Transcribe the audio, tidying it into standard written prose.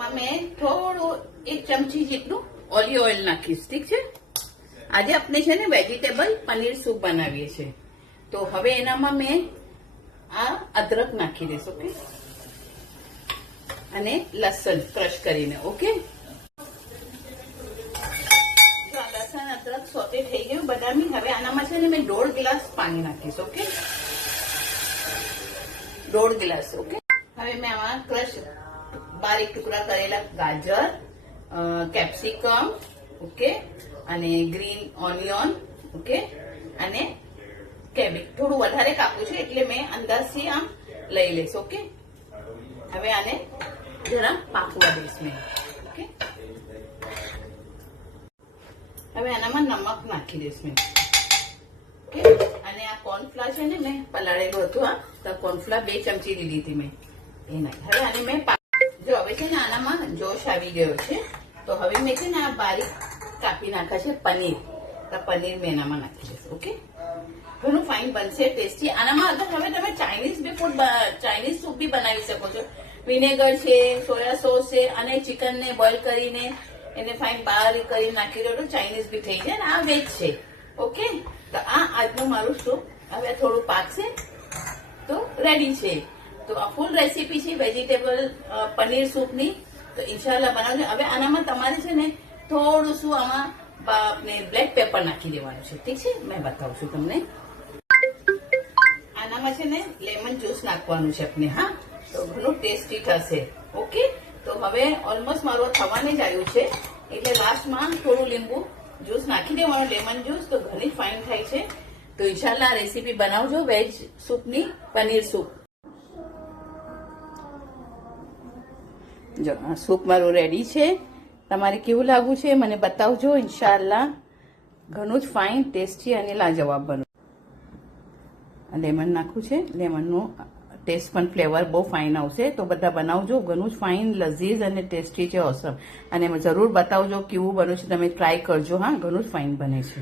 આમાં મેં થોડું 1 ચમચી જેટલું ઓલિવ ઓઇલ નાખીશ. ઠીક છે. આજે આપણે છે ને વેજીટેબલ પનીર સૂપ બનાવીએ છીએ. તો હવે એનામાં મેં આ અદરક નાખી દઈશ. ઓકે, અને લસણ ક્રશ કરીને. ઓકે, જો લસણ અદરક સોતે થઈ ગયું બદામી. હવે આનામાં છે ને મેં 1.5 ગ્લાસ પાણી નાખીશ. Okay, 1.5 glass. ઓકે, હવે મેં આમાં ક્રશ બારીક ટુકડા કરેલા ગાજર, કેપ્સિકમ, ઓકે, અને ગ્રીન ઓનિયન, ઓકે, અને કેબેજ થોડું વધારે કાપું છું એટલે મેં અંદાજથી આમ લઈ લઈશ. ઓકે, હવે આને જરા પાકવા દઈશ મેં. ઓકે, હવે આનામાં નમક નાખી દઈશ મેં. ઓકે, અને આ કોર્નફ્લાવર છે ને મેં પલાળેલું હતું. આ કોર્નફ્લાવર 2 ચમચી લીધી હતી મેં. એ નાખી. હવે આને મેં જો હવે છે ને આનામાં જોશ આવી ગયો છે. તો હવે મેં છે ને આ બારીક કાપી નાખ્યા છે પનીર. તો પનીર મેં એનામાં નાખી દઈશ. ઓકે, ઘણું ફાઇન બનશે, ટેસ્ટી. આનામાં અગર હવે તમે ચાઇનીઝ સૂપ બી બનાવી શકો છો. વિનેગર છે, સોયા સોસ છે, અને ચિકનને બોઇલ કરીને એને ફાઇન બારીક કરી નાખી દો તો ચાઇનીઝ બી થઈ જાય. અને આ વેજ છે. ઓકે, તો આ આજનું મારું સૂપ હવે થોડું પાકશે તો રેડી છે. તો આ ફૂલ રેસીપી છે વેજીટેબલ પનીર સૂપની. તો ઇન્શાલ્લાહ બનાવજો. હવે આનામાં તમારે છે ને થોડું શું આમાં આપણે બ્લેક પેપર નાખી દેવાનું છે. ઠીક છે, મેં બતાવું છું તમને. આનામાં છે ને લેમન જ્યુસ નાખવાનું છે આપણે. હા, તો ઘણું ટેસ્ટી થશે. ઓકે, તો હવે ઓલમોસ્ટ મારું થવાને જ આવ્યું છે એટલે લાસ્ટમાં થોડું લીંબુ જ્યુસ નાખી દેવાનું, લેમન જ્યુસ. તો ઘણી ફાઇન થાય છે. તો ઇન્શાલ્લાહ રેસીપી બનાવજો વેજ સૂપની, પનીર સૂપ. જો આ સૂપ મારું રેડી છે. તમારે કેવું લાગુ છે મને બતાવજો. ઇન્શાલ્લાહ ઘણું જ ફાઇન, ટેસ્ટી અને લાજવાબ બનવું. લેમન નાખું છે. લેમનનો ટેસ્ટ પણ ફ્લેવર બહુ ફાઇન આવશે. તો બધા બનાવજો. ઘણું જ ફાઇન, લઝીઝ અને ટેસ્ટી છે. ઓસમ. અને જરૂર બતાવજો કેવું બન્યું છે. તમે ટ્રાય કરજો. હા, ઘણું જ ફાઇન બને છે.